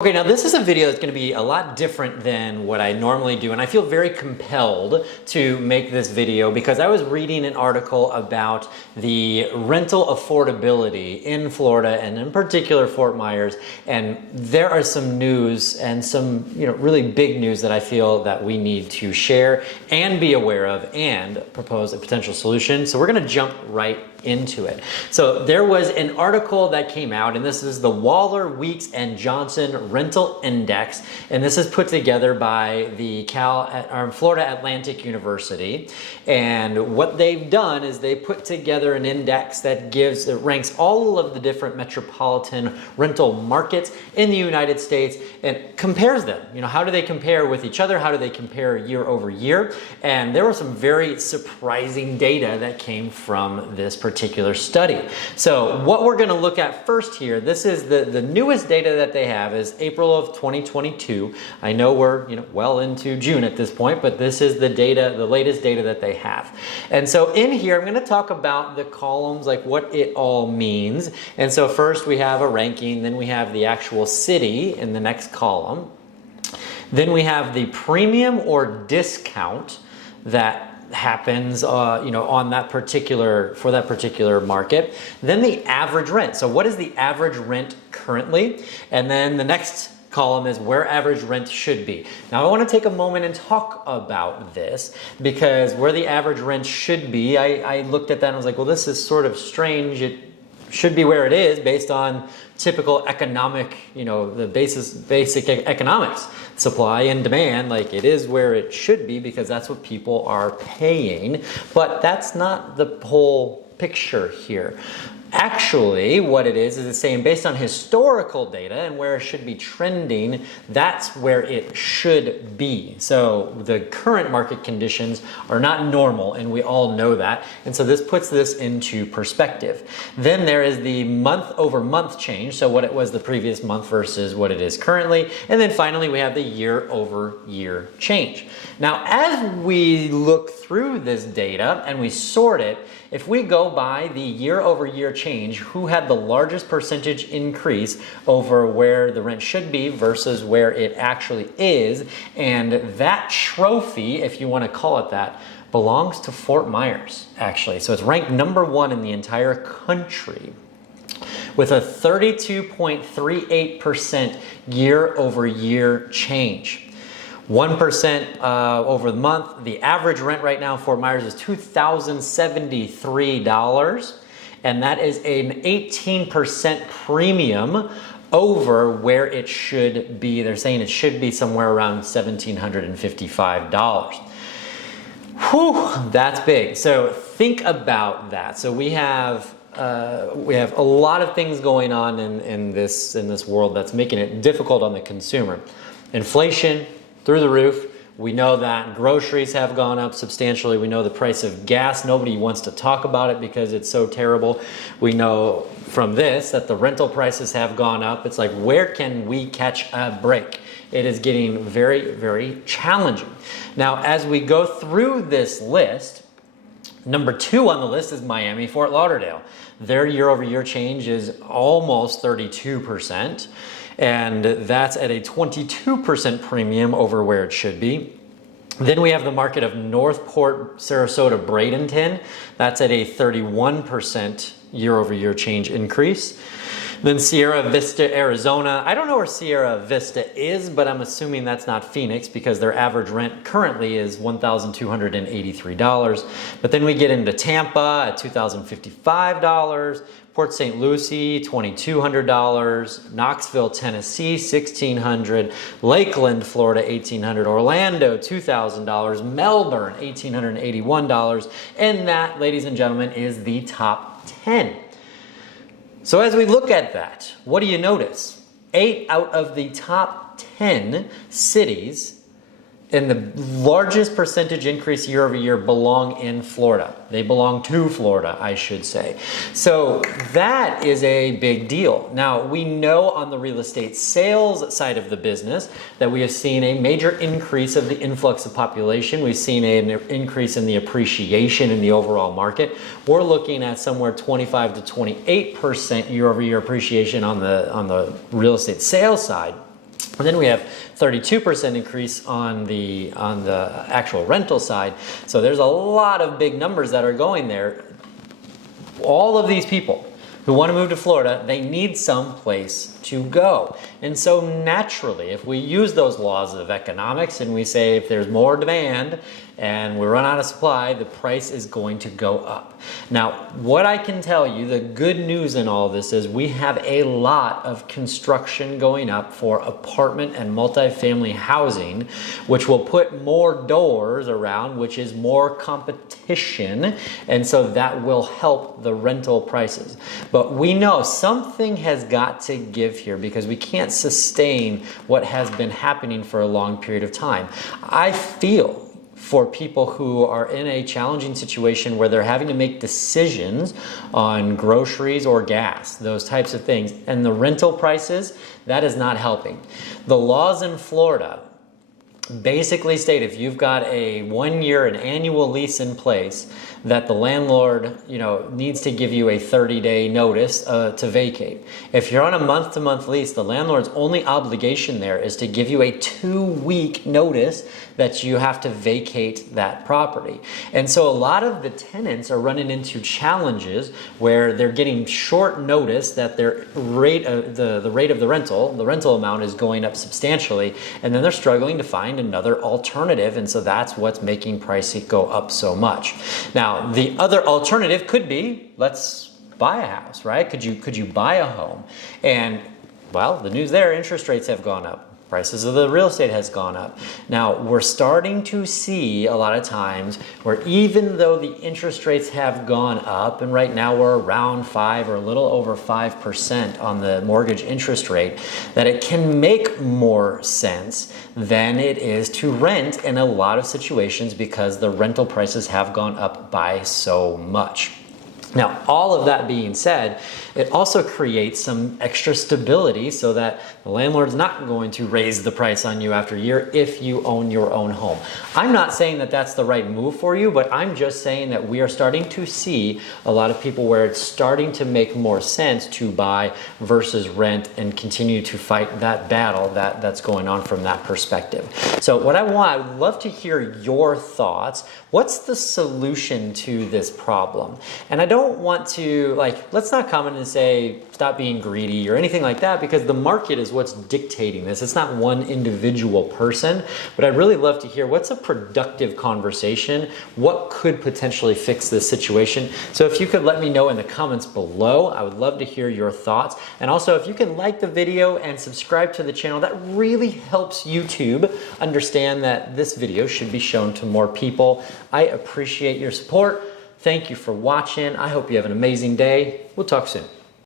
Okay, now this is a video that's going to be a lot different than what I normally do, and I feel very compelled to make this video because I was reading an article about the rental affordability in Florida and in particular Fort Myers, and there are some news and some really big news that I feel that we need to share and be aware of and propose a potential solution. So we're going to jump right into it. So there was an article that came out, and this is the Waller, Weeks, and Johnson Rental Index, and this is put together by the Florida Atlantic University. And what they've done is they put together an index that ranks all of the different metropolitan rental markets in the United States and compares them. How do they compare with each other? How do they compare year over year? And there was some very surprising data that came from this particular study. So what we're going to look at first here, this is the newest data that they have is April of 2022. I know we're well into June at this point, but this is the data, the latest data that they have. And so in here, I'm going to talk about the columns, like what it all means. And so first we have a ranking, then we have the actual city in the next column. Then we have the premium or discount that happens on that for that particular market. Then the average rent. So what is the average rent currently? And then the next column is where average rent should be. Now I want to take a moment and talk about this because where the average rent should be, I looked at that and I was like, well, this is sort of strange. It should be where it is based on typical economic, the basic economics, supply and demand, like it is where it should be because that's what people are paying. But that's not the whole picture here. Actually, what it is it's saying based on historical data and where it should be trending, that's where it should be. So the current market conditions are not normal, and we all know that. And so this puts this into perspective. Then there is the month over month change. So what it was the previous month versus what it is currently. And then finally, we have the year over year change. Now, as we look through this data and we sort it, if we go by the year over year change, who had the largest percentage increase over where the rent should be versus where it actually is, and that trophy, if you want to call it that, belongs to Fort Myers, actually. So it's ranked number one in the entire country with a 32.38% year over year change. 1% over the month. The average rent right now in Fort Myers is $2,073, and that is an 18% premium over where it should be. They're saying it should be somewhere around $1,755. Whew, that's big. So think about that. So we have a lot of things going on in this world that's making it difficult on the consumer. Inflation through the roof. We know that groceries have gone up substantially. We know the price of gas. Nobody wants to talk about it because it's so terrible. We know from this that the rental prices have gone up. It's like, where can we catch a break? It is getting very, very challenging. Now, as we go through this list, number 2 on the list is Miami Fort Lauderdale. Their year over year change is almost 32%. And that's at a 22% premium over where it should be. Then we have the market of Northport, Sarasota, Bradenton. That's at a 31% year over year change increase. Then Sierra Vista, Arizona. I don't know where Sierra Vista is, but I'm assuming that's not Phoenix because their average rent currently is $1,283. But then we get into Tampa at $2,055. Port St. Lucie, $2,200, Knoxville, Tennessee, $1,600, Lakeland, Florida, $1,800, Orlando, $2,000, Melbourne, $1,881, and that, ladies and gentlemen, is the top 10. So as we look at that, what do you notice? 8 out of the top 10 cities and the largest percentage increase year over year belong in Florida. They belong to Florida, I should say. So that is a big deal. Now, we know on the real estate sales side of the business that we have seen a major increase of the influx of population. We've seen an increase in the appreciation in the overall market. We're looking at somewhere 25 to 28% year over year appreciation on the real estate sales side. And then we have 32% increase on the actual rental side. So there's a lot of big numbers that are going there. All of these people who want to move to Florida, they need some place to go. And so naturally, if we use those laws of economics and we say if there's more demand and we run out of supply, the price is going to go up. Now, what I can tell you, the good news in all this is we have a lot of construction going up for apartment and multifamily housing, which will put more doors around, which is more competition. And so that will help the rental prices. But we know something has got to give here because we can't sustain what has been happening for a long period of time. I feel for people who are in a challenging situation where they're having to make decisions on groceries or gas, those types of things, and the rental prices, that is not helping. The laws in Florida basically state if you've got a 1 year, an annual lease in place, that the landlord, needs to give you a 30-day notice to vacate. If you're on a month-to-month lease, the landlord's only obligation there is to give you a 2-week notice that you have to vacate that property. And so a lot of the tenants are running into challenges where they're getting short notice that their rate, the rate of the rental amount is going up substantially, and then they're struggling to find another alternative, and so that's what's making pricing go up so much. Now, the other alternative could be, let's buy a house, right? Could you buy a home? And well, the news there, interest rates have gone up. Prices of the real estate has gone up. Now, we're starting to see a lot of times where even though the interest rates have gone up, and right now we're around 5 or a little over 5% on the mortgage interest rate, that it can make more sense than it is to rent in a lot of situations because the rental prices have gone up by so much. Now, all of that being said, it also creates some extra stability so that the landlord's not going to raise the price on you after a year if you own your own home. I'm not saying that that's the right move for you, but I'm just saying that we are starting to see a lot of people where it's starting to make more sense to buy versus rent and continue to fight that battle that's going on from that perspective. So what I would love to hear your thoughts. What's the solution to this problem? And I don't want to, let's not comment and say, stop being greedy or anything like that, because the market is what's dictating this. It's not one individual person, but I'd really love to hear what's a productive conversation? What could potentially fix this situation? So if you could let me know in the comments below, I would love to hear your thoughts. And also, if you can like the video and subscribe to the channel, that really helps YouTube understand that this video should be shown to more people. I appreciate your support. Thank you for watching. I hope you have an amazing day. We'll talk soon.